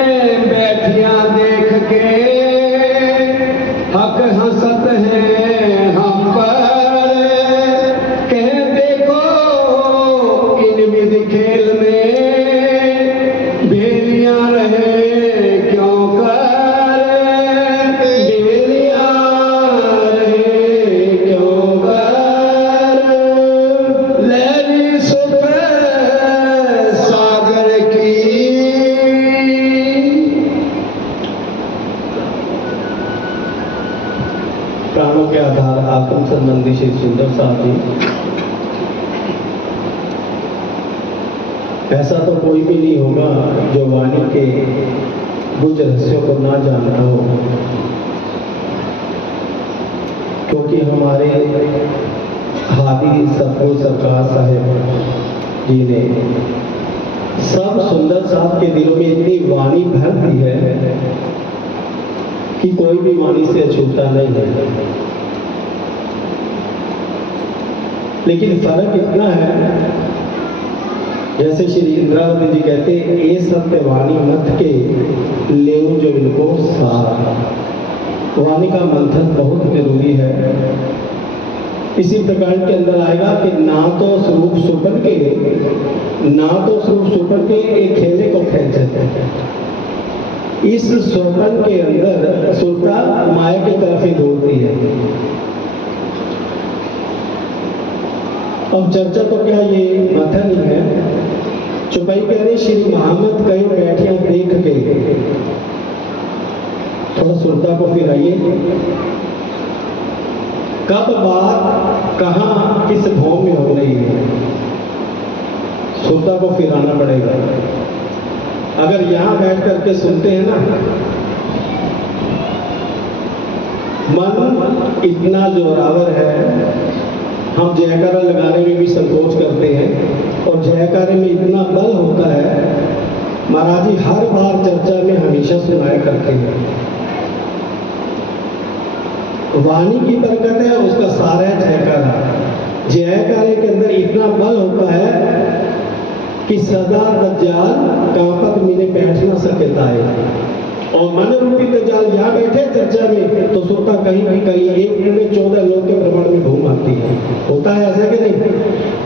बैठियां देख के हक हंसत हैं हम पर, कह देखो इन विधि खेल में बेलियां रहे क्यों कर, बेलियां रहे क्यों कर। लहरी सुख सागर की प्राणों के आधार आत्म संबंधी श्री सुंदर साहब जी। ऐसा तो कोई भी नहीं होगा जो वाणी के गुज रहस्यों को ना जानता हो, क्योंकि हमारे हादी सतगुरु सरकार साहब जी ने सब सुंदर साहब के दिलों में इतनी वाणी भर दी है कि कोई भी वाणी से अछूता नहीं है। लेकिन फर्क इतना है, जैसे श्री इंद्रावती जी कहते हैं, ये सत्य वाणी मत के ले जो इनको सार। वाणी का मंथन बहुत जरूरी है। इसी प्रकार के अंदर आएगा कि ना तो स्वरूप सुपन के एक खेले को खेचते हैं। इस स्वपन के अंदर सुल्ता माया की तरफ ही दौड़ती है। अब चर्चा तो क्या ये मथन ही है। चुपाई कह रही श्री मोहम्मद कई बैठियां देख के, थोड़ा सुल्ता को फिर आइए, कब बात कहां किस भाव में हो रही है, सुल्ता को फिर आना पड़ेगा। अगर यहां बैठ करके सुनते हैं ना, मन इतना जोरावर है, हम जयकारा लगाने में भी संकोच करते हैं और जयकारे में इतना बल होता है। महाराज जी हर बार चर्चा में हमेशा सुनाया करते हैं, वाणी की बरकत है, उसका सारा जयकारा। जयकारे के अंदर इतना बल होता है कि सदा दज्जाल कांपत मिले बैठ न सकता है। और मन रूपी दज्जाल यहाँ बैठे चर्चा में तो सुनता कहीं भी कहीं 1 मिनट में 14 लोग के प्रमाण में घूम आती है। होता है ऐसा कि नहीं?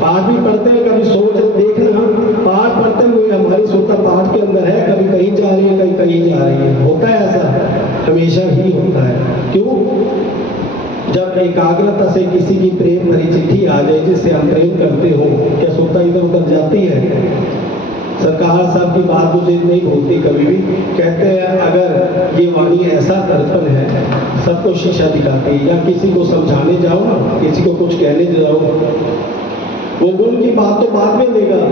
पाठ भी पढ़ते हैं, कभी सोच देखना, पाठ पढ़ते हुए हमारी सुनता पाठ के अंदर है, कभी कहीं जा रही है, कहीं कहीं जा रही है। होता है ऐसा, हमेशा ही होता है। क्यों? जब एकाग्रता से किसी की प्रेम भरी चिट्ठी आ जाए जिससे हम प्रेम करते हो, क्या सुनता इधर उधर जाती है? सरकार साहब की बात मुझे नहीं भूलती कभी भी। कहते हैं अगर ये वाणी ऐसा दर्पण है, सबको शिक्षा दिखाती है, या किसी को समझाने जाओ ना, किसी को कुछ कहने जाओ, वो गुण की बात तो बाद में देगा,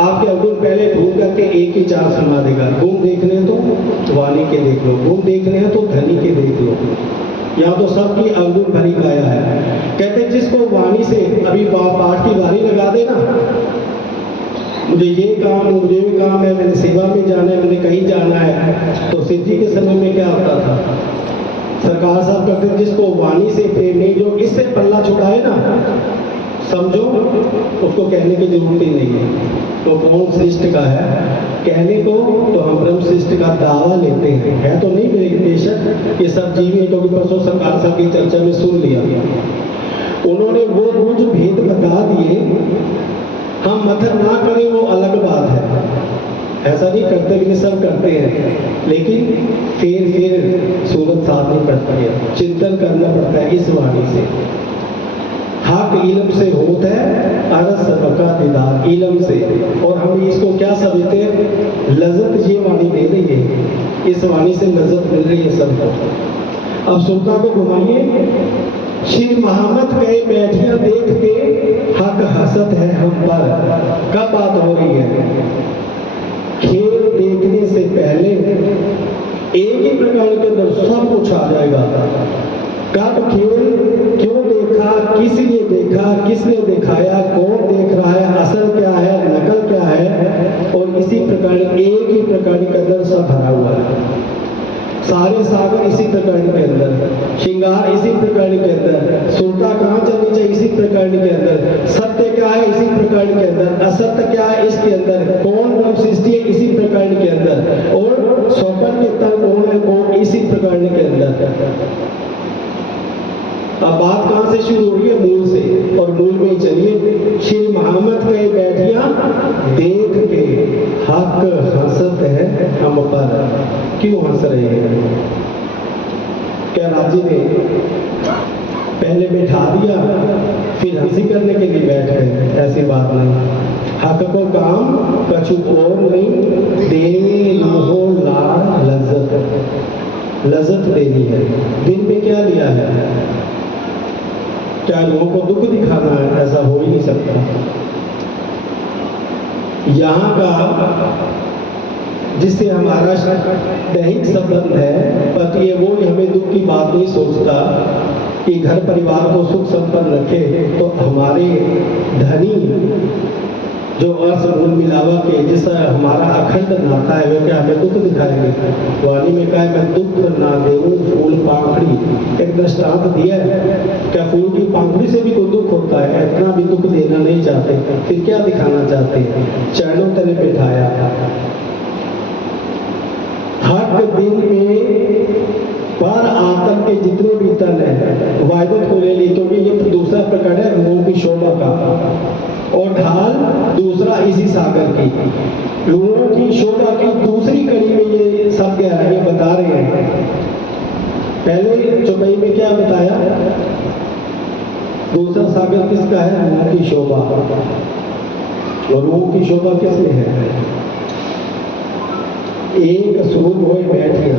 आपके अवगुण पहले ढूंढ करके एक ही 4 सुना देगा। गुण देखने हैं तो वाणी के देख लो, गुण देखने हैं तो धनी के देख लो। यहाँ तो सबकी अवगुण भरी काया है। कहते जिसको वाणी से अभी पाठ की वाणी लगा देना, मुझे ये काम है, मैंने सेवा में जाना है, मैंने कहीं जाना है, तो सिद्ध जी के समय में क्या होता था? सरकार साहब कहते हैं जिसको वाणी से प्रेम नहीं, जो इससे पल्ला छुड़ाए ना, समझो उसको कहने की जरूरत ही नहीं है। तो कौन श्रेष्ठ का है कहने को? तो हम ब्रह्म श्रेष्ठ का दावा लेते हैं, है तो नहीं मेरे बेशक ये सब जीवी, क्योंकि परसों सरकार साहब की चर्चा में सुन लिया, उन्होंने वो रोज भेद बता दिए। हम मथन ना करें वो अलग बात है, ऐसा नहीं करते भी, सब करते हैं, लेकिन फिर सूरत साथ नहीं पड़ती है, चिंतन करना पड़ता है इस वाणी से। हक इलम से होता है, अरस सबका दीदार इलम से। और हम इसको क्या समझते हैं? लज्जत ये वाणी दे रही है, इस वाणी से लज्जत मिल रही है सबको। अब सुल्तान को घुमाइए, श्री मोहम्मद कई बैठियां देख के हक हसत है हम पर। कब बात हो रही है? खेल देखने से पहले एक ही प्रकार के अंदर सब कुछ आ जाएगा। कब खेल क्यों देखा, किसने देखा, किसने दिखाया, कौन देख रहा है, असल क्या है, नकल क्या है, और इसी प्रकार एक ही प्रकार के अंदर सब भरा हुआ है। सारे सागर इसी प्रकार के अंदर, श्रृंगार इसी प्रकार के अंदर, सुलता कहाँ चलनी चाहिए इसी प्रकार के अंदर, सत्य क्या है इसी प्रकार के अंदर, असत्य क्या है इसके अंदर, कौन ब्रह्म सृष्टि है इसी प्रकार के अंदर, और स्वपन के तन कौन है, कौन इसी प्रकरण के अंदर। अब बात कहां से शुरू हो रही है? मूल से, और मूल में ही चलिए। श्री मोहम्मद कहे बैठिया देख के हक हंसत है हम पर। क्यों हंस रहे हैं? क्या राजी ने पहले बैठा दिया फिर हंसी करने के लिए बैठ गए? ऐसी बात नहीं। हक को काम कछु और नहीं, देने लोहो लाड़ लज्जत, लज्जत देनी है। दिन में क्या लिया है? क्या लोगों को दुख दिखाना है? ऐसा हो ही नहीं सकता। यहाँ का जिससे हमारा दैहिक संबंध है पति है, वो हमें दुख की बात नहीं सोचता कि घर परिवार को सुख संपन्न रखे, तो हमारे धनी जो अर्थ मूल मिलावा के जिससे हमारा अखंड नाता है, वे क्या हमें दुख दिखाएंगे? वाणी में कहा मैं दुख ना देऊं फूल पाखड़ी, एक दृष्टांत दिया है। क्या फूल की पाखड़ी से भी कोई दुख होता है? इतना भी दुख देना नहीं चाहते, फिर क्या दिखाना चाहते हैं? चरणों तले बिठाया। हर दिन में पर आतम के जितने भी तन है वायदत को ले ली, क्योंकि ये दूसरा प्रकरण है रूहों की शोभा का, और ढाल दूसरा इसी सागर की। रूहों की शोभा की दूसरी कड़ी में ये सब गहराइयां बता रहे हैं। पहले चौपाई में क्या बताया? दूसरा सागर किसका है? रूहों की शोभा। और रूहों की शोभा किसमें है? एक स्वरूप हो बैठे,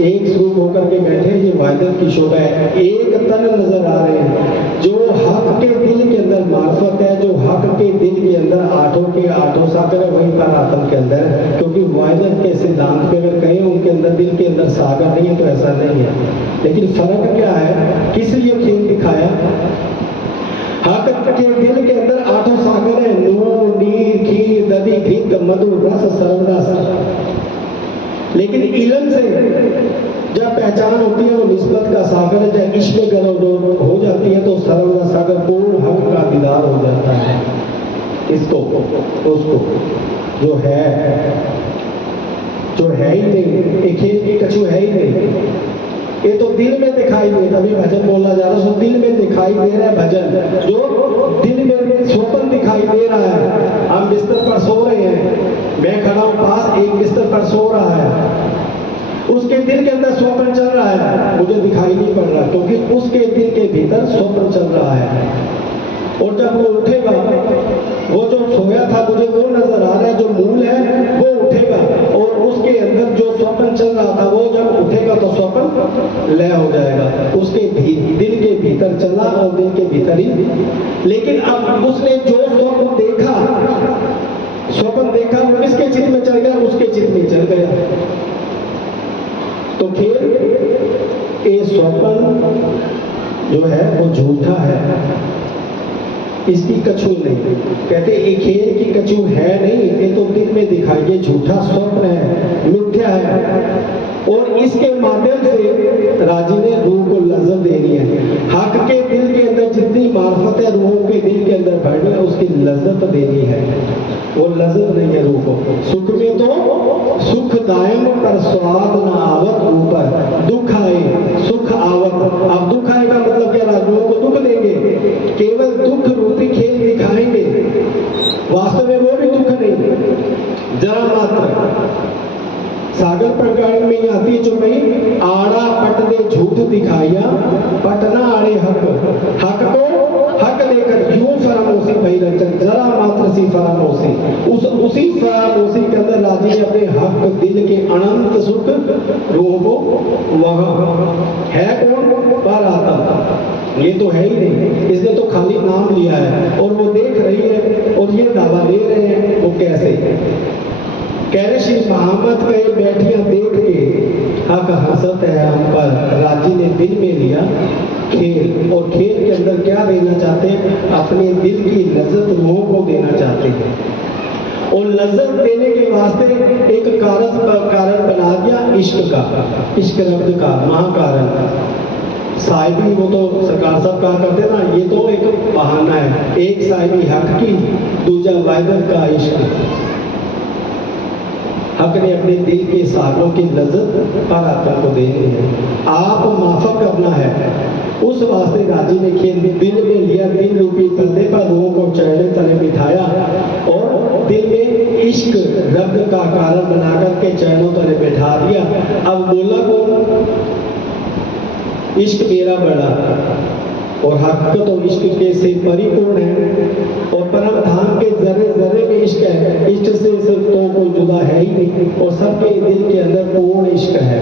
एक स्वरूप होकर के बैठे, ये वाहिदत की शोभा है। एक तन नजर आ रहे हैं जो हक के दिल के अंदर मार्फत है, जो हक के दिल के अंदर आठों के आठों सागर है, वहीं पर आत्म के अंदर है। क्योंकि वाहिदत के सिद्धांत पे अगर कहें उनके अंदर दिल के अंदर सागर नहीं है तो ऐसा नहीं है। लेकिन फर्क क्या है? किस लिए खेल दिखाया? हक के दिल के अंदर आठों सागर है, नून नीर खीर दधी घृत मधु रस सर्वरस। लेकिन इल्म से जब पहचान होती है वो निस्बत का सागर, जब इश्क गलो हो जाती है तो सर्वदा सागर पूर्ण हक का दीदार हो जाता है। इसको उसको जो है ही नहीं, एक खेल की कछु है ही नहीं। ये तो दिल में दिखाई दे, अभी भजन बोला जा रहा है, दिल में दिखाई दे रहा है भजन, जो दिल में स्वप्न दिखाई दे रहा है। हम बिस्तर पर सो रहे हैं, मैं खड़ा हूं पास, एक बिस्तर पर सो रहा है, उसके दिल के अंदर स्वप्न चल रहा है, मुझे दिखाई नहीं पड़ रहा, क्योंकि उसके दिल के भीतर स्वप्न चल रहा है। और जब वो उठेगा, वो जो सोया था मुझे वो नजर आ रहा है, जो मूल है वो उठेगा, और उसके अंदर जो स्वप्न चल रहा था वो जब उठेगा तो स्वप्न लय हो जाएगा। उसके दिल के भीतर चला और दिल के भीतर ही। लेकिन अब उसने जो स्वप्न देखा वो किसके चित्त में चल गया? उसके चित्त में चल गया। तो खेल ये स्वप्न जो है वो झूठा है, इसकी कछु नहीं। कहते ये खेल की कछु है नहीं, ये तो दिल में दिखाई, ये झूठा स्वप्न है, मिथ्या है। और इसके माध्यम से राजी ने रूह को लज्जत देनी है। हक के दिल के अंदर जितनी मार्फत है रूह के दिल के अंदर भरनी है, उसकी लज्जत देनी है। वो लज्जत नहीं है रूह को। सुख में तो सुख दायम पर स्वाद न आवत ऊपर, दुख आए सुख आवत। अब दुख आएगा मतलब क्या? राजुओं को दुख देंगे, केवल दुख रूपी खेल दिखाएंगे, वास्तव में वो भी दुख नहीं, जरा मात्र। सागर प्रकरण में आती है जो भाई आड़ा पट दे झूठ दिखाया, पटना आड़े हक, हक को हक लेकर यूं फरामोशी भाई रचन, जरा मात्र सी फरामोशी। उसी फरामोशी के अंदर राजी ने अपने हक दिल के अनंत सुख रूह को वहां है कौन? पर आता, ये तो है ही नहीं, इसने तो खाली नाम लिया है। और वो देख रही है और ये दावा ले रहे हैं, वो कैसे? कह रहे श्री मोहम्मद कहे बैठिया देख के हक हंसत है हम पर। राजी ने दिल में लिया खेल, और खेल के अंदर क्या देना चाहते हैं? अपने दिल की लज्जत रूहों को देना चाहते हैं। और लज्जत देने के वास्ते एक कारण बना दिया इश्क का, इश्क रब्द का महाकारण। साहिबी वो तो सरकार साहब कहा करते ना, ये तो एक बहाना है। एक साहिबी हक की, दूजा वायदत का इश्क। हक ने अपने दिल के सालों की लज्जत हर आत्मा को देनी है। आप माफक करना है, उस वास्ते राजी ने खेल दिल में लिया, दिल रूपी पर्दे पर रूहों को चढ़ने तले बिठाया और दिल में इश्क रब का कारण बनाकर के चरणों तले बैठा दिया। अब बोला कौन? इश्क मेरा बड़ा, और हकीकत तो इश्क के से परिपूर्ण है, और परम धाम के जर्रे जर्रे में इश्क है। इश्क से तो कोई जुदा है ही नहीं, और सबके दिल के अंदर पूर्ण इश्क है।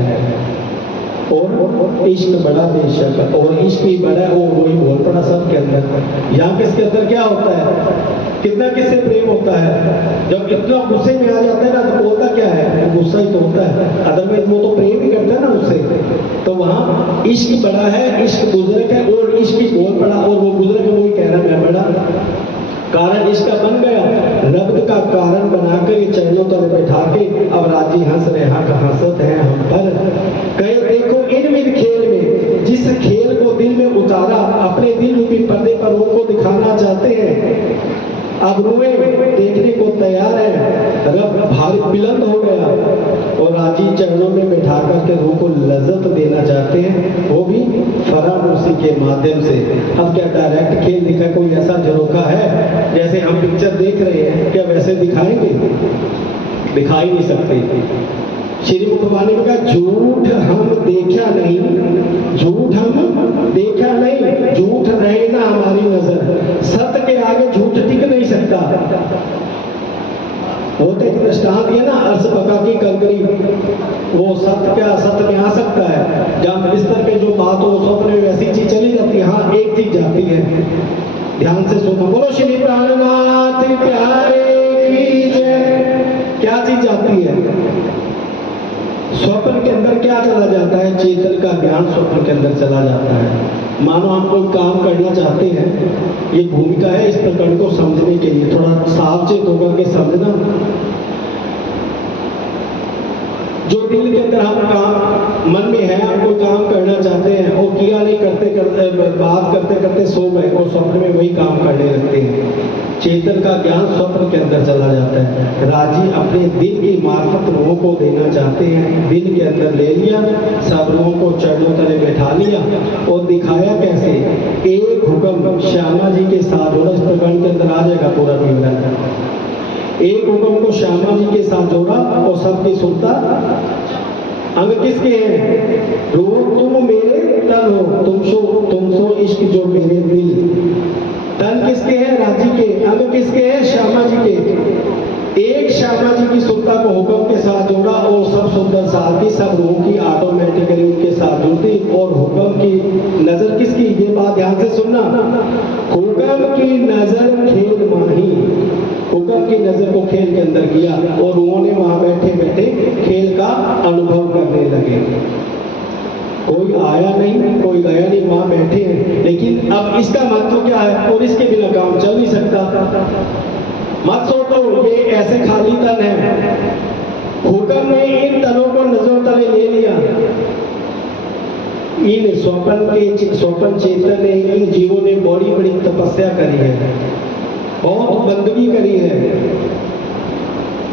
और इश्क बड़ा बेशक, और इश्क ही बड़ा है, वही बोल पड़ा सबके अंदर। यहाँ किसके अंदर क्या होता है? कितना किससे प्रेम होता है? जब इतना गुस्से में आ जाता है ना, तो बोलता क्या है? गुस्सा ही तो होता है, अदरवाइज वो तो प्रेम ही करता है ना उससे। तो वहाँ इश्क बड़ा है, इश्क बुजुर्ग है, और इश्क ही बोल पड़ा, और वो बुजुर्ग है वही कह रहा मैं बड़ा। कारण इसका बन गया, रब का कारण बनाकर ये चरणों तले बैठा के अब राजी हंस रहे, हंसत हैं हम पर। कहे देखो इन खेल में, जिस खेल को दिल में उतारा, अपने दिल रूपी पर्दे पर उनको दिखाना चाहते हैं। अब रुए देखने को तैयार है, रब भारी बुलंद हो गया और राजी चरणों में बैठा करके रूह को लज्जत देना चाहते हैं, वो भी फरामोशी के माध्यम से। अब क्या डायरेक्ट खेल दिखा कोई ऐसा झरोखा है? जैसे हम पिक्चर देख रहे हैं, क्या वैसे दिखाएंगे? दिखा ही नहीं सकते। श्री मुखवाणी में कहा झूठ हम देखा नहीं, झूठ हम देखा नहीं, झूठ रहे ना हमारी नजर, सत्य के आगे झूठ टिक नहीं सकता। वो तो एक दृष्टांत है ना, अर्श पका की कंकरी, वो सत्य क्या सत्य में आ सकता है? जब बिस्तर पे जो बात हो स्वप्न में वैसी चीज चली जाती है। हाँ, एक चीज जाती है, ध्यान से सुनो, बोलो श्री प्राणनाथ प्यारे की जय। क्या चीज जाती है? स्वप्न के अंदर क्या चला जाता है? चेतन का ज्ञान स्वप्न के अंदर चला जाता है। मानो आप कोई काम करना चाहते हैं, ये भूमिका है इस प्रकरण को समझने के लिए, थोड़ा सावचेत होकर के समझना। जो दिल के अंदर हम काम मन में है, आप कोई काम करना चाहते हैं और किया नहीं, करते करते बात करते करते सो गए और स्वप्न में वही काम करने लगते हैं। चेतन का ज्ञान स्वप्न के अंदर चला जाता है। राजी अपने दिल की मार्फत रूहों को देना चाहते हैं, दिल के अंदर ले लिया, सब रूहों को चरणों तले बैठा लिया और दिखाया कैसे? एक हुक्म श्यामा जी के साथ, इस प्रकरण के अंदर आ जाएगा पूरा विवरण। एक हुक्म को श्यामा जी के साथ जोड़ा और सबकी सुनता। अंग किसके हैं? रो तुम मेरे तन हो, तुम सो इश्क जो मेरे दिल। तन किसके हैं? राजी के। अंग किसके हैं? श्यामा जी के। एक श्यामा जी की सुनता को हुक्म के साथ जोड़ा और सब सुंदर साथी, सब रूह की ऑटोमेटिकली उनके साथ जुड़ती। और हुक्म की नजर किसकी? ये बात ध्यान से सुनना, हुक्म की नजर खेल माही, हुक्म की नजर को खेल के अंदर किया और उन्होंने वहां बैठे बैठे खेल का अनुभव करने लगे। कोई आया नहीं, कोई गया नहीं, वहां बैठे हैं। लेकिन अब इसका महत्व क्या है? और इसके बिना काम चल नहीं सकता। मत सोचो ये ऐसे खाली तन है। हुक्म ने इन तनों को नजर तले ले लिया, इन स्वपन चेतन ने, इन जीवों ने बड़ी बड़ी तपस्या करी है, बहुत बंदगी करी है।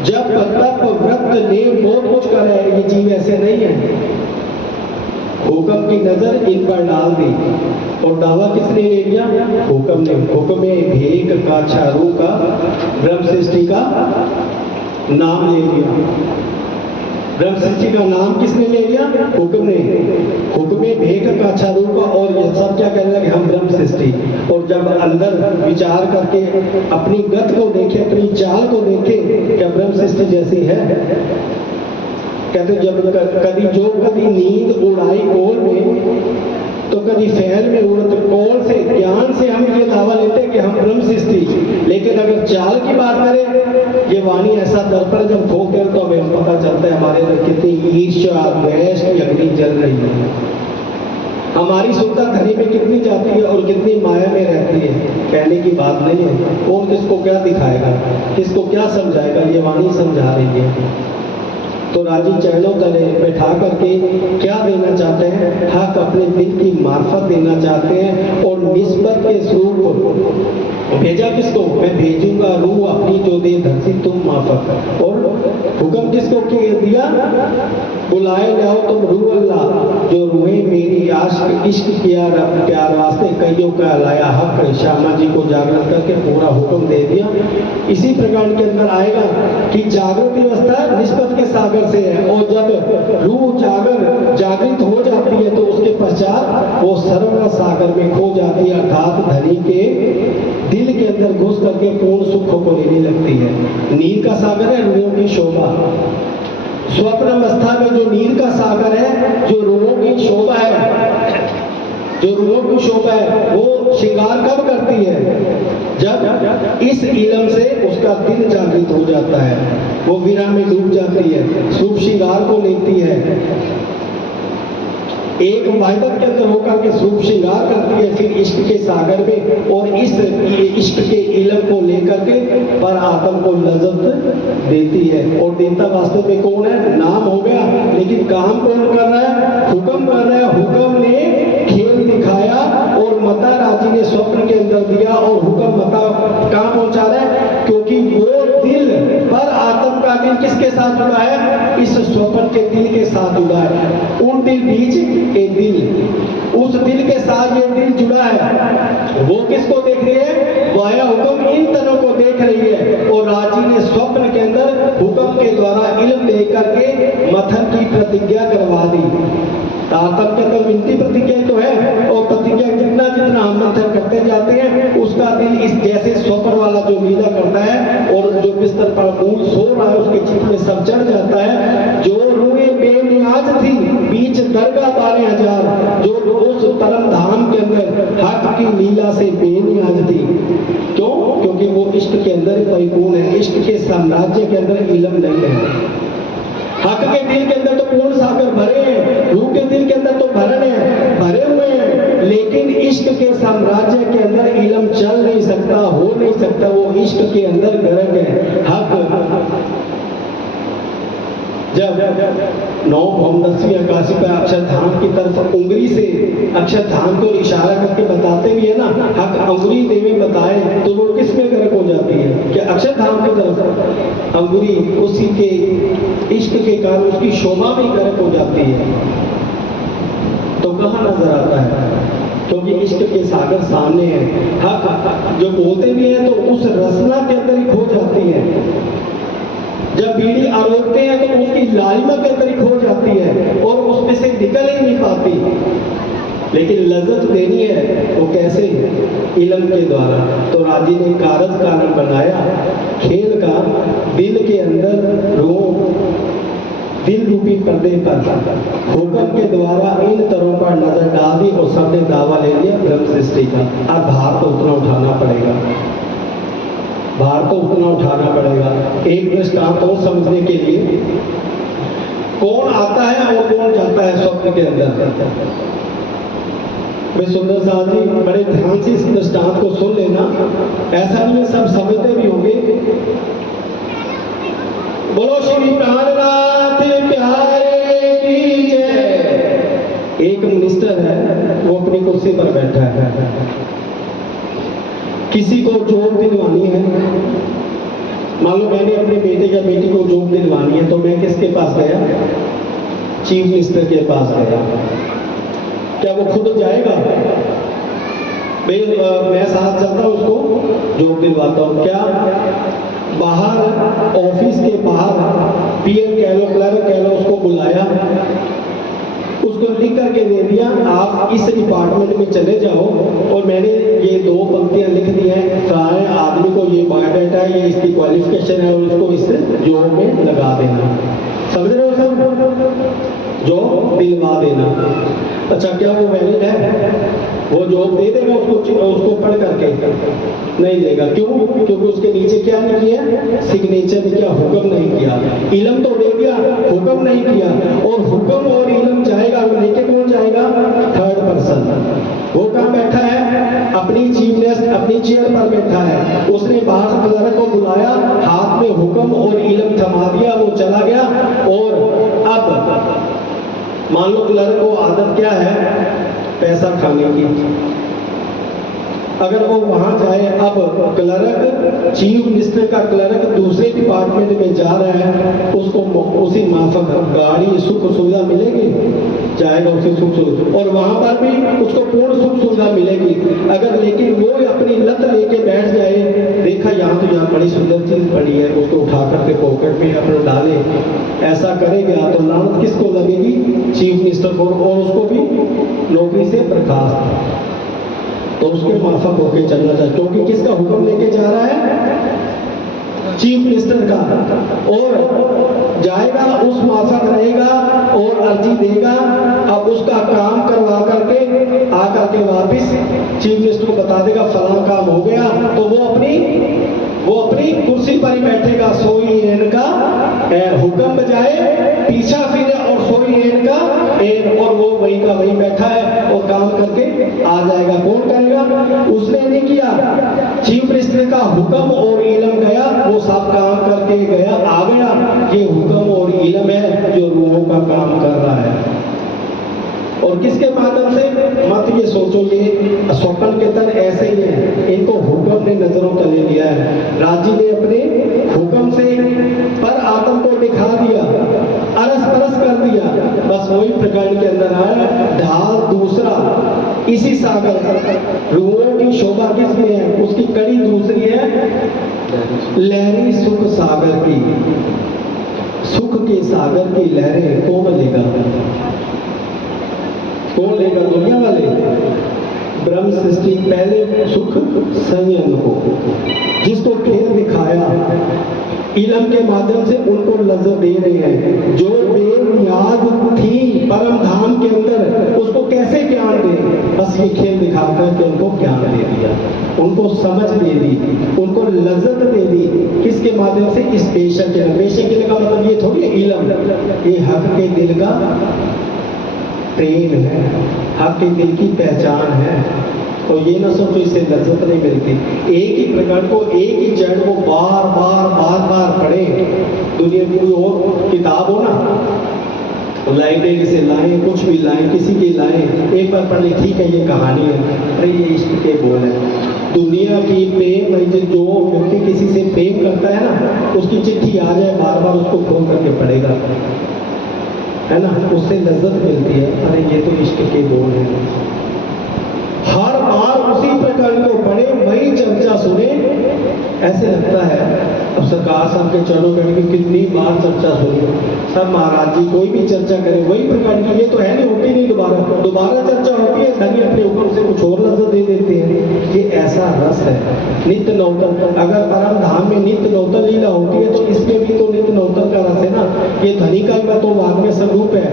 जब तप व्रत ने बहुत कुछ करा है, ये जीव ऐसे नहीं है। हुक्म की नजर इन पर डाल दी और दावा किसने ले लिया? हुक्म ने। हुक्म में भेक का, चारू का, ब्रह्म सृष्टि का नाम ले लिया। ब्रह्म सृष्टि का नाम किसने ले लिया? हुक्म ने। हुक्म में भेक का, चारू का, और ये सब क्या कहने लगे? हम ब्रह्म सृष्टि। और जब अंदर विचार करके अपनी गत को देखे, अपनी चाल को देखे, क्या ब्रह्म सृष्टि जैसी है? कहते जब कभी नींद उड़ाई कोल में, तो कभी फैल में उड़त कोल से, ज्ञान से हम ये दावा लेते हैं कि हम ब्रह्म सृष्टि। लेकिन अगर चाल की बात करें, ये वाणी ऐसा दर्पण जब खोलते हैं तो हमें पता चलता है हमारे अंदर कितनी ईर्ष्या, द्वेष की अग्नि जल रही है। हमारी सुनता धनी में कितनी जाती है और कितनी माया में रहती है, कहने की बात नहीं है। कौन किसको क्या दिखाएगा, किसको क्या समझाएगा, ये वाणी समझा रही है। तो राजी चरणों तले बैठा करके क्या देना चाहते हैं? हक अपने दिल की मार्फत देना चाहते हैं और निस्बत के स्वरूप भेजा किसको? मैं भेजूंगा रूह अपनी जो दे धरती तुम माफक। और हुक्म किसको दिया? बुलाए लाओ तुम रूह अल्लाह जो रूहें मेरी आशिक इश्क किया रब प्यार वास्ते कईयों का लाया हक। श्यामा जी को जागृत करके पूरा हुक्म दे दिया। इसी प्रकार के अंदर आएगा कि जागृत अवस्था निस्बत के सागर से है, और जब रूह जागृत हो जाती है तो उसके पश्चात वो सर्व सागर में खो जाती है, अर्थात धनी के दिल के अंदर घुस करके पूर्ण सुखों को लेने लगती है। नीर का सागर है रूहों की शोभा। स्वप्न अवस्था में जो नीर का सागर है, जो रूहों की शोभा है, जो रूहों की शोभा है, वो श्रृंगार कब करती है? जब इस इलम से उसका दिल जागृत हो जाता है, वो विरह में डूब जाती है, शुभ श्रृंगार को लेती है, एक वाहिदत के अंदर होकर के शुभ श्रृंगार करती है, फिर इश्क के सागर में, और इस इश्क के इलम को लेकर के पर आत्म को लज्जत देती है। और देवता वास्तव में कौन है? नाम हो गया, लेकिन काम कौन कर रहा है? हुक्म कर रहा है। हुक्म ने खेल दिखाया और मता राजी ने स्वप्न के अंदर दिया, और हुक्म मता कहाँ पहुंचा रहा है? क्योंकि वो दिल पर आत्म का दिल किसके साथ जुड़ा है? इस स्वप्न के दिल के साथ जुड़ा है। उन दिल बीच एक दिल, उस दिल के साथ ये दिल जुड़ा है। वो किसको देख रही है? वाया हुक्म इन तनों को देख रही है। और राजी ने स्वप्न के अंदर हुक्म के द्वारा इल्म लेकर के मथन की प्रतिज्ञा करवा दी। आत्म के अंदर विनती प्रतिज्ञा तो है, और प्रतिज्ञा जितना जितना हम मंथन करते जाते हैं उसका दिल इस जैसे स्वप्न वाला जो लीला करता है और जो बिस्तर पर मूल सो रहा है उसके चित्त में सब चढ़ जाता है। जो रूहें बेनियाज थी बीच दरगाह 12,000, जो उस परम धाम के अंदर हक की लीला से बेनियाज थी। क्यों? क्योंकि वो इश्क के अंदर परिपूर्ण है, इश्क के साम्राज्य के अंदर इल्म नहीं है। हक के दिल के अंदर तो पूर्ण सागर भरे हैं, रूह के दिल के अंदर तो भरे हुए हैं, लेकिन इश्क के साम्राज्य के अंदर इल्म चल नहीं सकता, हो नहीं सकता, वो इश्क के अंदर गर्क है। हक जब 9 10वीं अक्कासी पर अक्षरधाम की तरफ उंगली से अक्षरधाम को इशारा करके बताते भी है ना, हक अंगुरी देवे बताए, तो वो किस में गर्क हो जाती है? कि अक्षरधाम की तरफ अंगुरी उसी के इश्क के कारण उसकी शोभा में गर्क हो जाती है। तो कहाँ नजर आता है? क्योंकि इश्क के सागर सामने है। हक जो बोलते भी हैं तो उस रसना के अंदर ही खो जाती है। जब बीड़ी आरोपते हैं तो उसकी लालिमा के अंदर ही खो जाती है और उसमें से निकल ही नहीं पाती। लेकिन लज्जत देनी है वो कैसे? इल्म के द्वारा। तो राजी ने कारज कारण बनाया खेल का, दिल के अंदर दिल रूपी पर्दे पर हुक्म के द्वारा इन तरह पर नजर डाल दी और सबने दावा ले लिया ब्रह्म सृष्टि का। अब भार तो उतना उठाना पड़ेगा, भार तो उतना उठाना पड़ेगा। एक दृष्टांत और समझने के लिए, कौन आता है और कौन जाता है स्वप्न के अंदर? वे सुंदर साहब जी बड़े ध्यान से इस दृष्टांत को सुन लेना, ऐसा नहीं है सब समझते भी होंगे। बोलो श्री प्राणनाथ प्यारे की जय। एक मिनिस्टर है, वो अपनी कुर्सी पर बैठा है, किसी को जॉब दिलवानी है। मान लो मैंने अपने बेटे या बेटी को जॉब दिलवानी है, तो मैं किसके पास गया? चीफ मिनिस्टर के पास गया। क्या वो खुद जाएगा? मैं साथ जाता हूँ, उसको जॉब दिलवाता हूँ। क्या बाहर ऑफिस के बाहर पीएम कह लो, क्लर्क कह लो, उसको बुलाया, उसको लिख करके दे दिया आप इस डिपार्टमेंट में चले जाओ, और मैंने ये 2 पंक्तियां लिख दी हैं, सारे आदमी को ये बायोडाटा है, ये इसकी क्वालिफिकेशन है, और इसको इस जॉब में लगा देना। समझ रहे हो सब? जॉब दिलवा देना। अच्छा, क्या वो वैलिड है? वो जॉब दे देगा उसको पढ़ करके? नहीं देगा। क्यों? क्योंकि उसके नीचे क्या नहीं किया? सिग्नेचर नहीं किया, हुक्म नहीं किया। इल्म तो दे दिया, हुक्म नहीं किया। और हुक्म और इल्म जाएगा, वो लेके कौन जाएगा? Third person. वो कहाँ बैठा है? अपनी चीफनेस, अपनी चेयर पर बैठा है। उसने बाहर क्लर्क को बुलाया, हाथ में हुक्म और इल्म थमा दिया, वो चला गया। और अब मान लो क्लर्क को आदत क्या है? पैसा खाने की। अगर वो वहां जाए, अब क्लर्क, चीफ मिनिस्टर का क्लर्क दूसरे डिपार्टमेंट में जा रहा है, उसको उसी माफक गाड़ी सुख सुविधा मिलेगी, जाएगा उसे सुख सुविधा, और वहां पर भी उसको पूर्ण सुख सुविधा मिलेगी। अगर लेकिन वो अपनी लत लेके बैठ जाए, देखा यहाँ तो यहाँ बड़ी सुंदर चीज पड़ी है, उसको उठा करके पॉकेट में अपने डाले, ऐसा करेगा तो लानत किसको लगेगी? चीफ मिनिस्टर को, और उसको भी नौकरी से बर्खास्त। तो उसके माफक होके चलना चाहिए, क्योंकि किसका हुक्म लेके जा रहा है? चीफ मिनिस्टर का, और जाएगा उस माफक रहेगा और अर्जी देगा। अब उसका काम करवा करके आकर के वापिस चीफ मिनिस्टर को बता देगा फलां काम हो गया, तो वो अपनी कुर्सी पर ही बैठेगा, सोई इनका हुक्म बजाए, पीछा फिरे और सोई इनका एन, और वो वही का वही बैठा है और काम करके आ जाएगा। कौन करेगा? उसने नहीं किया, चीफ मिनिस्टर का हुक्म और इलम गया, वो सब काम करके गया, आ गया। ये हुक्म और इलम है जो रूहों का काम कर रहा है। और किसके माध्यम से? मत ये सोचो ये स्वप्न के तर ऐसे ही है, इनको हुक्म ने नजरों तले लिया है। राजी ने अपने हुक्म से पर आत्म को दिखा दिया, अरस परस कर दिया, बस वही प्रकरण के अंदर आया। ढाल दूसरा इसी सागर, रूहों की शोभा किसमें है? उसकी कड़ी दूसरी है लहरी सुख सागर की। सुख के सागर की लहरें कौन लेगा? कौन लेगा? दुनिया वाले। ब्रह्म सृष्टि पहले सुख संयम को, जिसको खेल दिखाया इलम के माध्यम से, उनको लज्जत दे रहे हैं। जो बेनियाज थी परम धाम के अंदर, उसको कैसे ज्ञान दे? बस ये खेल दिखाकर के उनको ज्ञान दे दिया, उनको समझ दे दी, उनको लज्जत दे दी। किसके माध्यम से? इस पेशक के। पेशक के का मतलब ये थोड़ी इलम, ये हक के दिल का प्रेम है, हक के दिल की पहचान है। तो ये ना सोचो इससे लज्जत नहीं मिलती। एक ही प्रकरण को, एक ही चरण को बार बार पढ़े। दुनिया की कोई और किताब हो ना, लाइब्रेरी से लाएं, कुछ भी लाएं, किसी की लाएं, एक बार पढ़ ले, ठीक है ये कहानी है, अरे ये इश्क के बोल है। दुनिया की प्रेम, जो व्यक्ति किसी से प्रेम करता है ना, उसकी चिट्ठी आ जाए, बार बार उसको खोल करके पढ़ेगा, है ना, उससे लज्जत मिलती है। अरे ये तो इश्क के बोल है। हर बार उसी प्रकरण को पढ़े, वही चर्चा सुने, ऐसे लगता है। अब सरकार साहब के चरणों की कितनी बार चर्चा सुनी, सब महाराज जी कोई भी चर्चा करे वही प्रकार की, ये तो है नहीं, होती नहीं, दोबारा चर्चा होती है, धनी अपने ऊपर से कुछ और लज्जत दे देते हैं। ये ऐसा रस है नित्य नौतन। अगर परम धाम में नित्य नौतन लीला होती है तो इसमें भी तो नित्य नौतन का रस है ना। ये धनी का तो वाग्मय स्वरूप है,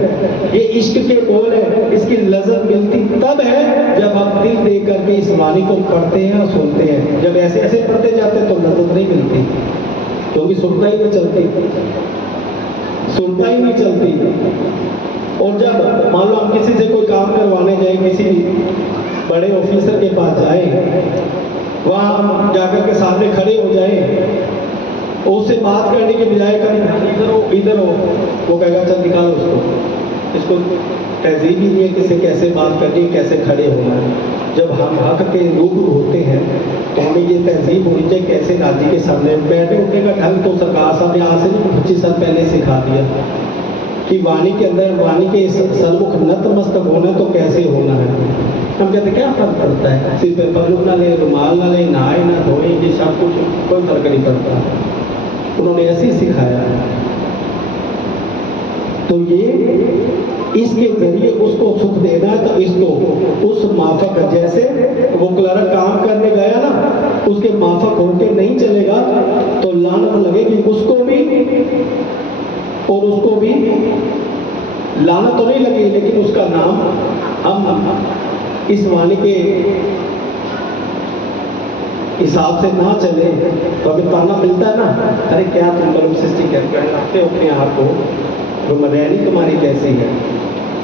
ये इश्क के बोल है। इसकी लज्जत मिलती तब है जब आप दिल दे करके इस वाणी को पढ़ते हैं और सुनते हैं। जब ऐसे ऐसे पढ़ते जाते हैं तो लज्जत नहीं मिलती, क्योंकि सुनता ही नहीं चलती, सुनता ही नहीं चलती। और जब मान लो हम किसी से कोई काम करवाने जाए, किसी बड़े ऑफिसर के पास जाए, वहाँ हम जाकर के सामने खड़े हो जाए और उससे बात करने के बजाय कभी इधर हो, वो कहेगा चल निकालो उसको। इसको तहजीब ही नहीं है किसे कैसे बात करनी है, कैसे खड़े होना है। जब हम हक के रूबरू होते हैं तो हमें ये तहजीब होनी चाहिए कैसे राजी के सामने बैठे उठने का ढंग। तो सरकार साहब ने आज से 25 साल पहले सिखा दिया कि वाणी के अंदर, वाणी के सन्मुख नतमस्तक होना तो कैसे होना है। हम कहते क्या फर्क पड़ता है, सिर पे पल्लू ना ले, रुमाल ना ले, नहाए ना धोए, ये सब कुछ कोई फर्क नहीं पड़ता। उन्होंने ऐसे ही सिखाया। तो ये इसके जरिए उसको सुख देना है, तो इसको उस माफक, जैसे वो क्लर्क काम करने गया ना, उसके माफक होके नहीं चलेगा तो लानत लगेगी उसको भी और उसको भी। लानत तो नहीं लगेगी लेकिन उसका नाम हम इस वाणी के हिसाब से ना चले तो अभी ताना मिलता है ना, अरे क्या तुम ब्रह्म सृष्टि करते हो अपने आप को, ब्रह्मदैनी तुम्हारी कैसी है।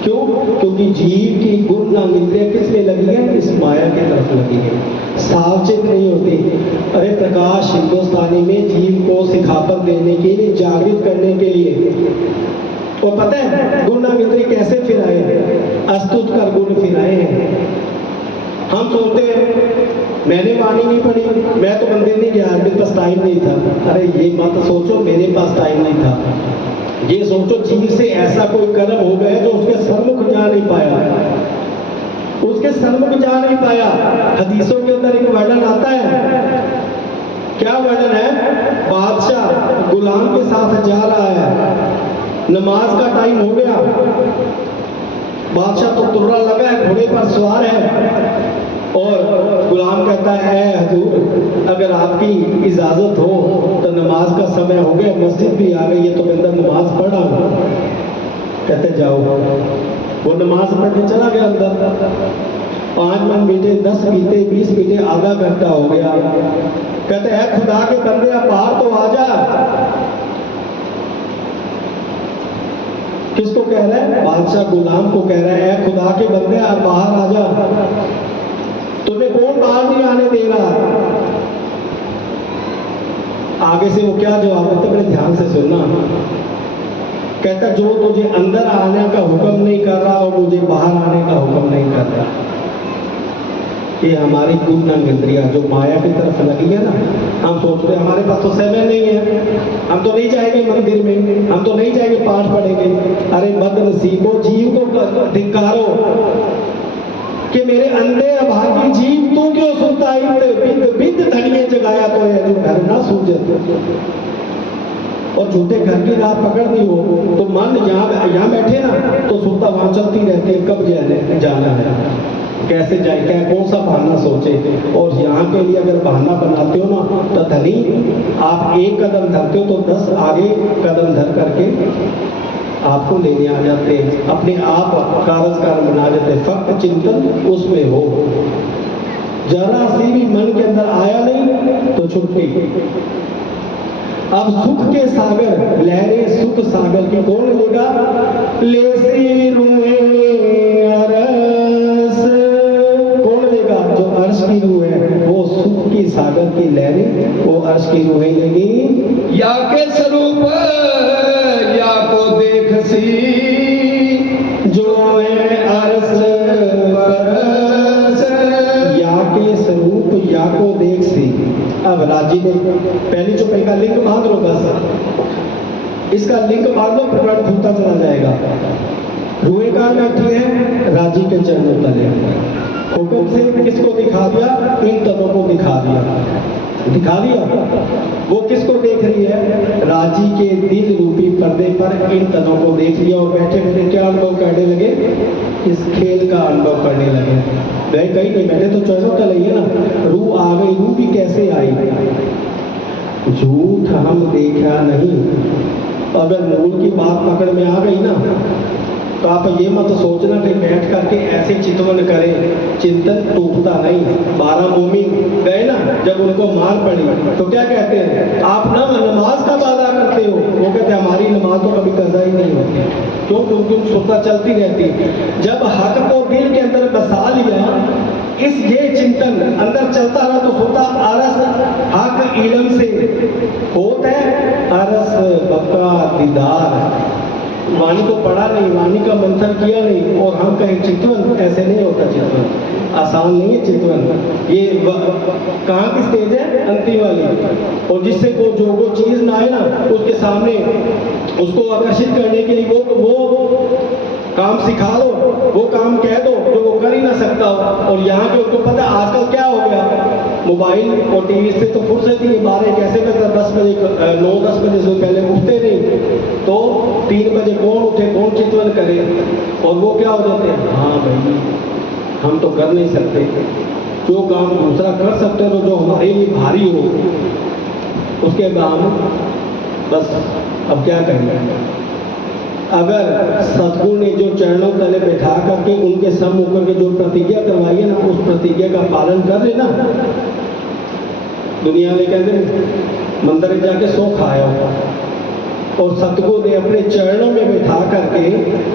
क्यों? क्योंकि जीव की गुण ना मिलते किस में लगी है? इस माया की तरफ लगी है, सावचेत नहीं होती। अरे प्रकाश हिंदुस्तानी में जीव को सिखापत देने के लिए, जागृत करने के लिए, और पता है गुण ना मिलते कैसे फिराए, अस्तुत कर गुण फिराए हैं। हम सोचते हैं मैंने वाणी नहीं पढ़ी, मैं तो मंदिर नहीं गया, मेरे पास टाइम नहीं था। अरे ये मत सोचो मेरे पास टाइम नहीं था, ये सोचो जीव से ऐसा कोई कर्म हो गया जो उसके सन्मुख जा नहीं पाया, उसके सन्मुख जा नहीं पाया। हदीसों के अंदर एक वर्णन आता है, क्या वर्णन है? बादशाह गुलाम के साथ जा रहा है, नमाज का टाइम हो गया, बादशाह तो तुर्रा लगा है, घोड़े पर सवार है, और गुलाम कहता है हजूर अगर आपकी इजाजत हो तो नमाज का समय हो गया, मस्जिद भी आ गई है तो मैं अंदर नमाज पढ़ा हूं। कहते जाओ। वो नमाज पढ़ने चला गया अंदर, 5 मिनट बीते, 10 बीते, 20 बीते, आधा घंटा हो गया। कहते हैं खुदा के बंदे आप बाहर तो आ जा। किसको कह रहा है? बादशाह गुलाम को कह रहा है खुदा के बंदे आप बाहर आ जा, तुम्हें कौन बाहर नहीं आने दे रहा? आगे से वो क्या जवाब देता है, बड़े ध्यान से सुनना। कहता जो तुझे अंदर आने का हुक्म नहीं कर रहा और मुझे बाहर आने का हुक्म नहीं कर रहा। ये हमारी गुण इंद्रिया जो माया की तरफ लगी है ना, हम सोचते हैं हमारे पास तो समय नहीं है, हम तो नहीं जाएंगे मंदिर में, हम तो नहीं जाएंगे पाठ पढ़ेंगे। अरे बदनसीबो, जीव को धिक्कारो कि मेरे अंधे अभागी जीव तू क्यों सुनता है? बिंद बिंद धनिये जगाया तो है जो घर ना सूझे, और झूठे घर की राह पकड़नी हो तो मन यहाँ बैठे ना तो सुनता वहां चलती रहती है, कब जाना है, कैसे जाए, क्या कौन सा बहाना सोचे। और यहाँ के लिए अगर बहाना बनाते हो ना तो धनी आप एक कदम धरते हो तो 10 आगे कदम धर करके आपको लेने आ जाते हैं, अपने आप कारजगार बना देते। फक्त चिंतन उसमें हो, जरा सी भी मन के अंदर आया नहीं तो छुट्टी। अब सुख के सागर लहरे सुख सागर की कौन लेगा? लेसी रूहे अरस, कौन लेगा? जो अर्श की रूह है वो सुख की सागर की लहरें वो अर्श की रूहें लेगी। या के स्वरूप या को देख सी जो है अर्श परस, या के स्वरूप या को देख सी। अब राजी ने पहली चुपे का लिंक बांध लो, बस इसका लिंक बांध लो, प्रकट होता चला जाएगा। रूहे कहाँ बैठी है? राजी के चरणों तले। हुक्म से किसको दिखा दिया? इन तनों को दिखा दिया। वो किसको देख रही है? राजी के दिल रूपी पर्दे पर इन तनों को देख लिया, और बैठे बैठे क्या अनुभव करने लगे? इस खेल का अनुभव करने लगे। वह कहीं नहीं बैठे तो चरणों तले ही है ना। रूह आ गई, रूह भी कैसे आई? झूठ हम देखा नहीं। अगर मूल की बात पकड़ में आ गई ना तो आप ये मत सोचना कि बैठ करके ऐसे चितवन करें, चिंतन टूटता नहीं। 12 मोमिन गए ना, जब उनको मार पड़ी तो क्या कहते हैं? आप ना नमाज कब अदा करते हो? वो कहते हैं हमारी नमाज तो कभी कज़ा ही नहीं होती। क्यों? क्योंकि सुनता चलती रहती। जब हक को दिल के अंदर बसा लिया, इस ये चिंतन अंदर चलता रहा तो सोता अरस हक इल्म से होता है, अरस बका दीदार। वाणी को पढ़ा नहीं, वाणी का मंथन किया नहीं, और हम कहें चितवन, ऐसे नहीं होता। चितवन आसान नहीं है। चितवन ये कहाँ की स्टेज है? अंतिम वाली। और जिससे को जो वो चीज ना आए ना उसके सामने उसको आकर्षित करने के लिए वो काम सिखा दो, वो काम कह दो जो वो कर ही ना सकता हो। और यहाँ के उनको पता आजकल क्या हो गया, मोबाइल और टीवी से तो फुर्सत ही 12 कैसे करता 10 बजे 9-10 बजे से पहले उठते नहीं, तो 3 बजे कौन उठे, कौन चितवन करे, और वो क्या हो जाते हैं? हाँ भाई हम तो कर नहीं सकते। जो काम दूसरा कर सकते हो, जो हमारे लिए भारी हो उसके काम बस अब क्या करेंगे। अगर सतगुरु ने जो चरणों तले बैठा करके उनके सम्मुख करके जो प्रतिज्ञा करवाई है ना, उस प्रतिज्ञा का पालन कर लेना। दुनिया में कहते मंदिर जाके सो खाया हो, और सतगुरु ने अपने चरणों में बैठा करके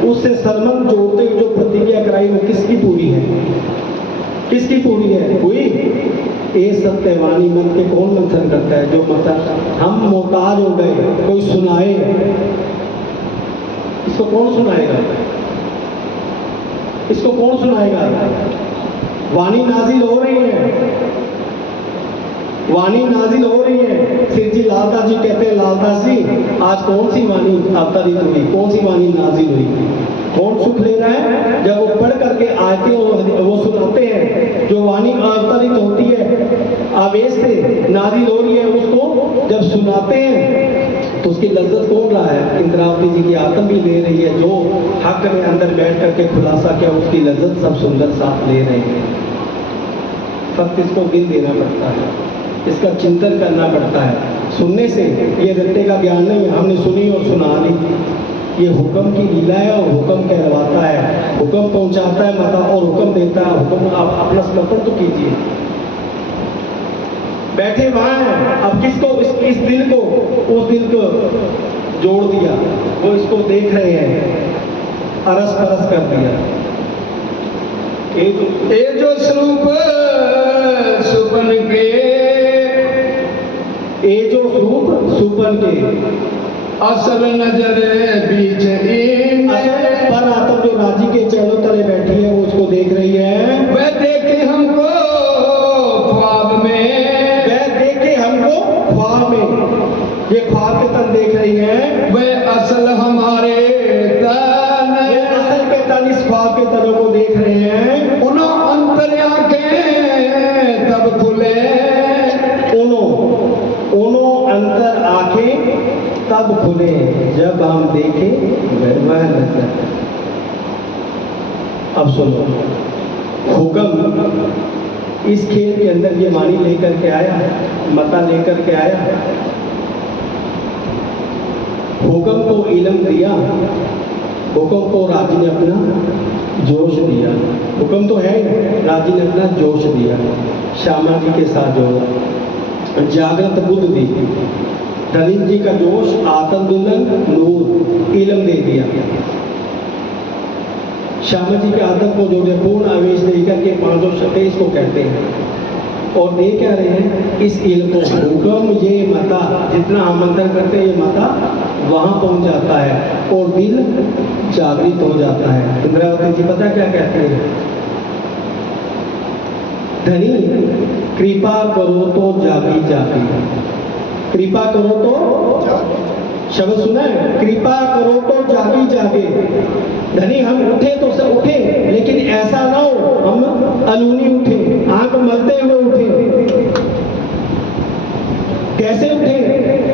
उससे संबंध जोड़ते हुए जो प्रतिज्ञा कराई वो किसकी पूरी है? किसकी पूरी है? हुई। ये सत्यवाणी मन के कौन मंथन करता है? जो मतलब हम मोहताज हो गए, कोई सुनाए, इसको कौन सुनाएगा? इसको कौन सुनाएगा? वाणी नाजिल हो रही है, वाणी नाजिल हो रही है। सिर जी लालदास जी कहते हैं, लालदास जी आज कौन सी वाणी अवतरित हुई, कौन सी वाणी नाजिल हुई? कौन सुख ले रहा है? जब वो पढ़ करके आते वो सुनाते हैं, जो वाणी अवतरित होती है आवेश से नाजिल हो रही है, उसको जब सुनाते हैं तो उसकी लज्जत कौन रहा है? इंद्रावती जी की आत्मा भी ले रही है, जो हक में अंदर बैठ करके खुलासा किया उसकी लज्जत सब सुंदर साथ ले रहे हैं। फक्त इसको दिल देना पड़ता है, इसका चिंतन करना पड़ता है। सुनने से ये रट्टे का ज्ञान नहीं है, हमने सुनी और सुना ली। ये हुक्म की लीला है और हुक्म कहलवाता है, हुक्म पहुंचाता है माता और हुक्म देता है। हुक्म आप अपना समर्पण तो कीजिए। बैठे वहां हैं, अब किसको इस दिल को उस दिल को जोड़ दिया, वो इसको देख रहे हैं, अरस परस कर दिया। ए जो स्वरूप सुपन के, ए जो रूप सुपन के, असल नजर बीच असल पर आत्मा जो राजी के चरणों तले बैठी है वो उसको देख रही है। वह देखे हमको ख्वाब में, वह देखे हमको ख्वाब में, ये ख्वाब के तन देख रही है। वह असल हमारे तन, ये असल के तन इस ख्वाब के तनों को देख रहे हैं। उन्हों अंतर आंखें तब खुले, उन्हों अंतर आंखें तब खुले जब हम देखें वह नजर। अब सुनो, हुक्म इस खेल के अंदर ये वाणी लेकर के आया, मता लेकर के आया। हुक्म को इल्म दिया, हुक्म को राजी ने अपना जोश दिया। हुक्म तो है, राजी ने अपना जोश दिया। श्यामा जी के साथ जो जागृत बुद्ध दी, धनिक जी का जोश, आतन दुल्हन नूर, इल्म दे दिया। श्यामा जी के आदत को जो पूर्ण आवेश देकर के पांचों शक्ति इसको कहते हैं। और दे क्या रहे हैं इस इल्म को? हुक्म ये मता जितना आमंत्रण करते हैं, ये मता वहां पहुंच जाता है और दिल जागृत हो जाता है। इंद्रावती जी पता क्या कहते हैं? धनी कृपा करो तो जागी जागी, कृपा करो तो शब्द सुना है, कृपा करो तो जागी जागे। धनी हम उठे तो सब उठे, लेकिन ऐसा ना हो हम अलूनी उठे, आंख मलते हुए उठे। कैसे उठे?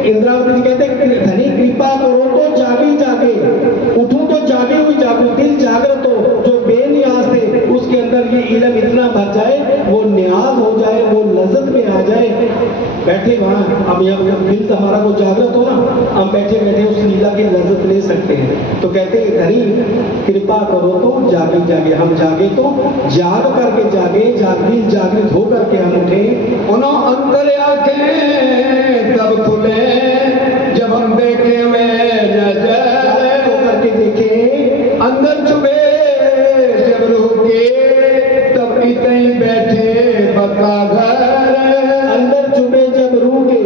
इंद्रावती जी कहते हैं धनी कृपा करो तो जागी जागे, उठूं तो जागे हुई जागू, दिल जागृत हो, जो बेनियाज थे उसके अंदर ये इल्म इतना भर जाए, वो न्याज हो जाए, वो लज्जत में आ जाए। बैठे वहां, अब यहाँ दिल हमारा को जागृत हो ना, हम बैठे बैठे उस लीला की लज्जत ले सकते हैं। तो कहते हैं धनी कृपा करो तो जागे जागे, हम जागे तो जाग करके जागे, दिल जागृत हो करके हम उठे। उन्हों अंतर आंखें तब खुले जब हम देखे हुए नजर, तो करके देखे अंदर चुभे जब रूह के, तब इतने बैठे बका घर। अंदर चुभे जब रूह के,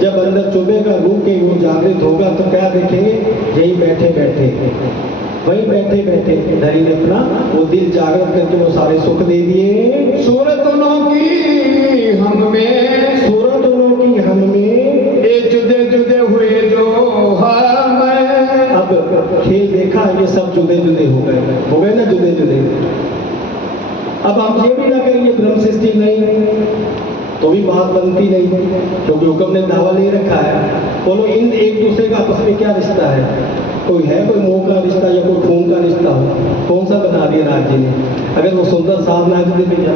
जब अंदर चुभेगा रूह के, वो जागृत होगा तो क्या देखेंगे? यही बैठे बैठे, वही बैठे बैठे धनी ने अपना वो दिल जागृत करके वो सारे सुख दे दिए। सूरत उन्हों की हम में, सूरत उन्हों की हम में, ये जुदे जुदे हुए जो हम। अब खेल देखा, ये सब जुदे जुदे हो गए ना, जुदे जुदे। अब हम ये भी ना करेंगे ब्रह्म सृष्टि नहीं, तो भी बात बनती नहीं, क्योंकि हुक्म ने दावा ले रखा है। बोलो इन एक दूसरे का आपस में क्या रिश्ता है? कोई है कोई मोह का रिश्ता या कोई खून का रिश्ता हो? कौन सा बना दिया राज जी ने? अगर वो सुंदर साधना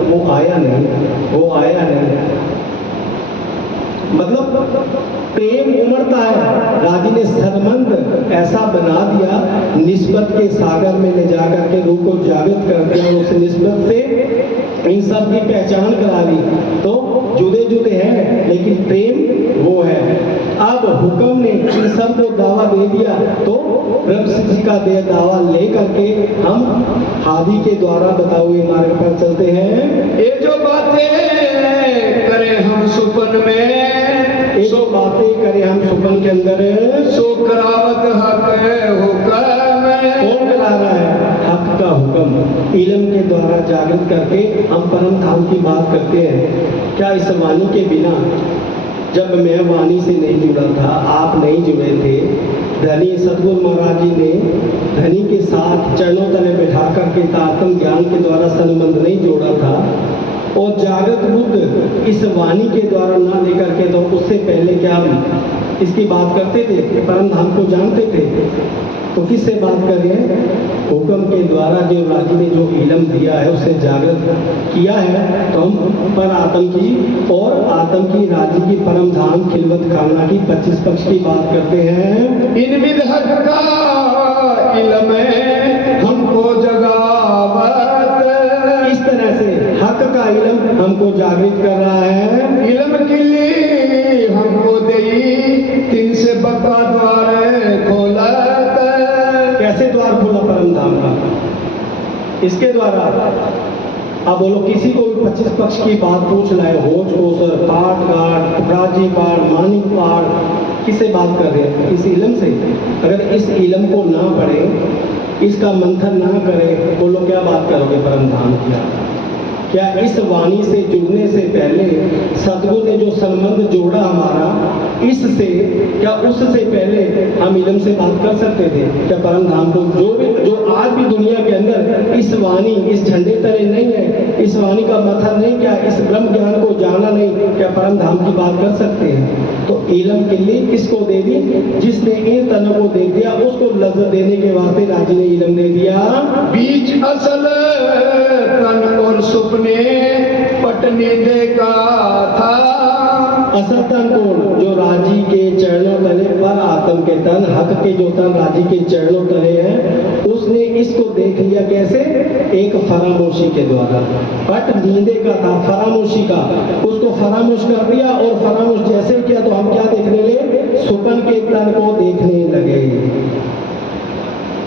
वो आया नहीं, वो आया नहीं, मतलब प्रेम उमड़ता है। राजी ने सदमंद ऐसा बना दिया, निस्बत के सागर में ले जाकर के रूह को जागृत कर दिया, उस निस्बत से इन सब की पहचान करा दी। तो जुदे जुदे हैं लेकिन प्रेम वो है। अब हुक्म ने इन सब को दावा दे दिया, तो ब्रह्म सृष्टि का दे दावा ले करके हम हादी के द्वारा बताए हुए मार्ग पर चलते हैं। ये जो बातें करें हम सुपन में, सो बातें करें हम सुपन के अंदर, सो करावत हक हुक्म। कौन करा रहा है? हक का हुक्म। हुक्म इल्म के द्वारा जागृत करके हम परम धाम की बात करते हैं। क्या इस वाणी के बिना, जब मैं वाणी से नहीं जुड़ा था, आप नहीं जुड़े थे, धनी सतगुरु महाराज जी ने धनी के साथ चरणों तले बैठा करके तारतम ज्ञान के द्वारा संबंध नहीं जोड़ा था, और जागृत बुद्ध इस वाणी के द्वारा ना लेकर के, तो उससे पहले क्या हम इसकी बात करते थे कि परम धाम को जानते थे? तो किससे बात कर रहे हैं? हुक्म के द्वारा जो राजी ने जो इल्म दिया है उससे जागृत किया है। तो हम पर आत्म की और आत्म की राजी की परम धाम खिलवत खाना की 25 पक्ष की बात करते हैं। इन विध हक का इल्म हमको जगावत, इस तरह से हक का इल्म हमको जागृत कर रहा है। इल्म के लिए हमको देई तीन से बका द्वार खोलत। कैसे द्वार खोला परम धाम का? इसके द्वारा। अब बोलो, किसी को भी 25 पक्ष की बात पूछ लाए, होज कोसर, पाठ घाट, प्राची पाठ, मानिक पाठ, किससे बात कर रहे हैं? इस इल्म से। अगर इस इल्म को ना पढ़े, इसका मंथन ना करे, बोलो क्या बात करोगे परम धाम की? क्या इस वाणी से जुड़ने से पहले सतगुरु ने जो संबंध जोड़ा हमारा इससे, क्या उससे पहले हम इल्म से बात कर सकते थे? क्या परम धाम को जो आज भी दुनिया के अंदर इस वाणी, इस झंडे तले नहीं है, इस वाणी का मथन नहीं किया, इस ब्रह्म ज्ञान को जाना नहीं, क्या परम धाम की बात कर सकते हैं? तो इल्म के लिए किसको दे दी? जिसने इन तनों को दे दिया, उसको लज्जत देने के वास्ते राजी ने इल्म दे दिया। बीच असल तन और सुपने पटने देखा था। असल तन कौन? जो राजी के चरणों तले, पर आत्म के तन, हक के जो तन राजी के चरणों तले हैं, उसने इसको देख लिया। कैसे? एक फरामोशी के द्वारा। पट नींदे का था, फरामोशी का, उसको फरामोश कर दिया। और फरामोश जैसे किया तो हम क्या देखने लगे? सुपन के तन को देखने लगे।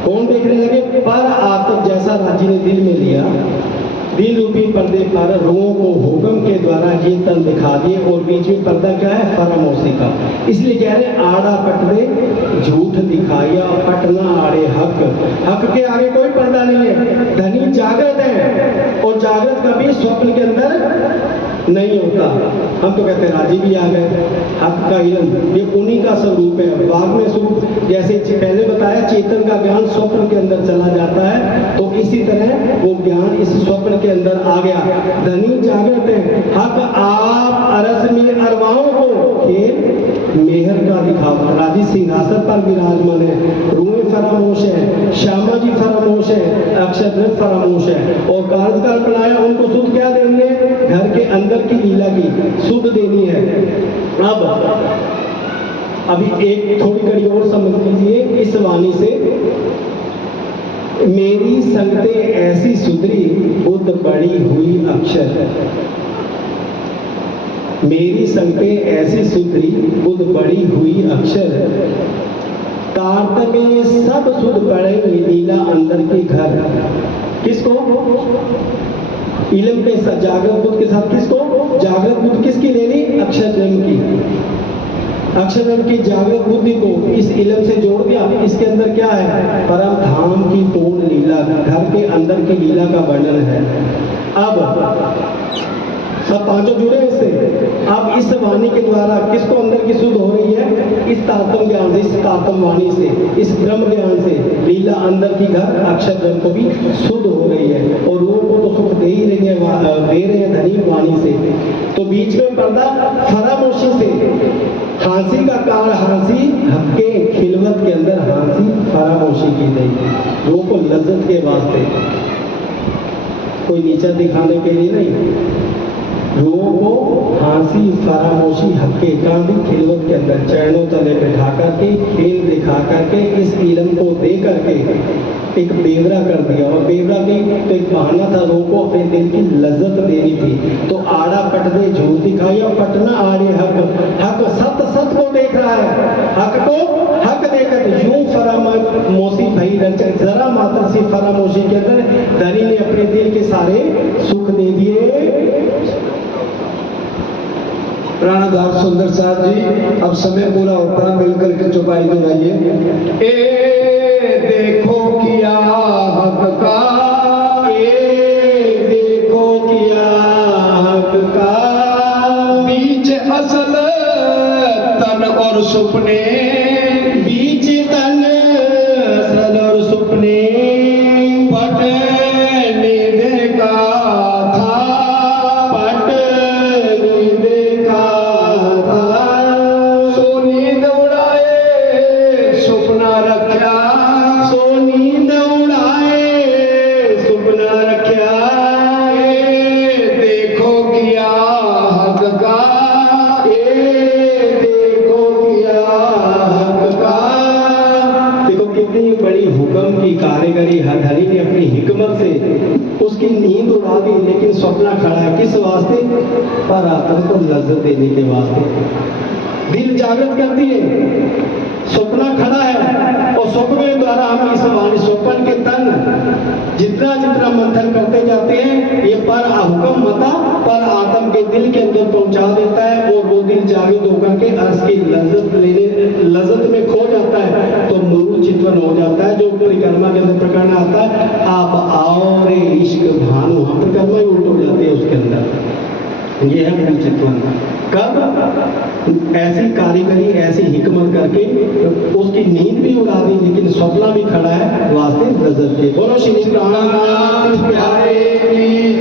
कौन देखने लगे? पर आत्म जैसा राजी ने दिल में लिया, दिल रूपी पर्दे पर रूहों को हुक्म के द्वारा ये तन दिखा दिए। और बीच में पर्दा क्या है? फरामोशी का। इसलिए कह रहे आड़ा पट दे झूठ दिखाया, पटना आड़े हक। हक के आगे कोई पर्दा नहीं है। धनी जागृत है, और जागृत कभी स्वप्न के अंदर नहीं होता। हम तो कहते हैं राजी भी आ गए। हक का इल्म ये उन्हीं का स्वरूप है। बाद में स्वरूप, जैसे पहले बताया, चेतन का ज्ञान स्वप्न के अंदर चला जाता है, तो इसी तरह वो ज्ञान इस स्वप्न के अंदर आ गया। धनी जागृत है। हक आप अरस में अरवाओं को खेल मेहर का दिखावा। राजी सिंहासन पर विराजमान है, रूहें फरामोश है, श्यामा जी फरामोश है, अक्षर फरामोश है। और कार्यकाल बनाया, उनको सुध क्या देनी है? घर के अंदर की लीला की सुध देनी है। अब अभी एक थोड़ी कड़ी और समझ लीजिए इस वाणी से। मेरी संगते ऐसी सुधरी, बुद्ध बड़ी हुई अक्षर। मेरी संगते ऐसी सुधरी, बुद्ध बड़ी हुई अक्षर। तारतम्य सब सुध पड़े, लीला अंदर के घर। किसको? इल्म के साथ, जागृत बुद्ध के साथ। किसको? जागृत बुद्ध किसकी लेनी? अक्षर ब्रह्म की। अक्षर ब्रह्म की जागृत बुद्धि को इस इल्म से जोड़ दिया। इसके अंदर क्या है? परम धाम की पूर्ण लीला, घर के अंदर की लीला का वर्णन है। अब सब पांचों जुड़े इससे। अब इस वाणी के द्वारा किसको अंदर की शुद्ध हो रही है? इस तारतम ज्ञान से, इस तारतम वाणी से, इस ब्रह्म ज्ञान से लीला अंदर की घर अक्षर ब्रह्म को भी शुद्ध हो रही है। और लोगों को तो सुख दे ही रही है, दे रहे हैं धनी वाणी से। तो बीच में पर्दा फरामोशी से, हांसी का काल हांसी, हक्के खिलवत के अंदर हांसी फरामोशी की गई, लोगों को लज्जत के वास्ते, कोई नीचा दिखाने के लिए नहीं। लोगों को हांसी फरामोशी हक्के कांदी खिलवत के अंदर चरणों तले बैठा करके, खेल दिखा करके, इस इल्म को दे करके एक बेवरा कर दिया। और बेवरा की तो एक बहाना था, लोगों को अपने दिल की लज्जत देनी थी। तो आड़ा पट दे झूठ दिखाया, पटना आड़े हक। हक सत सत को देख रहा है, हक को हक देकर यूं फरामोशी भई रंचक। जरा मात्र सी फरामोशी के अंदर धनी ने अपने दिल के सारे सुख दे दिए। प्राणदास सुंदर साहब जी, अब समय पूरा होता है, मिलकर के चौपाई दिलाइए। ए देखो किया हक का सुपने बीच तन सल और सुपने पट नींद का था पट नींद का था सो नींद उड़ाए सुपना रखा सो नींद उड़ाए सुपना रखा देखो किया हक का देखो किया हक का। देखो कितनी बड़ी हुक्म की कारीगरी हर हरि ने अपनी हिकमत से उसकी नींद उड़ा दी, लेकिन सपना खड़ा है किस वास्ते? पर आत्मा को लज्जत देने के वास्ते। दिल जागृत करती है, सपना खड़ा है और सपने द्वारा हम इस वाणी स्वप्न के तन जितना जितना मंथन करते जाते हैं, ये पर हुक्म मता पर आत्म के दिल के अंदर पहुंचा देता है और वो दिल जागृत होकर के अर्श की लज्जत में खो जाता है, तो मूल चितवन हो जाता है। जो परिक्रमा के अंदर प्रकरण आता है, आप आओ रे इश्क भानु, हम परिक्रमा ही उल्ट हो जाती है उसके अंदर। ये है मूल चितवन। कब? ऐसी कारीगरी ऐसी हिकमत करके उसकी नींद भी उड़ा दी, लेकिन सपना भी खड़ा है वास्ते लज्जत के। बोलो श्री प्राणनाथ प्यारे की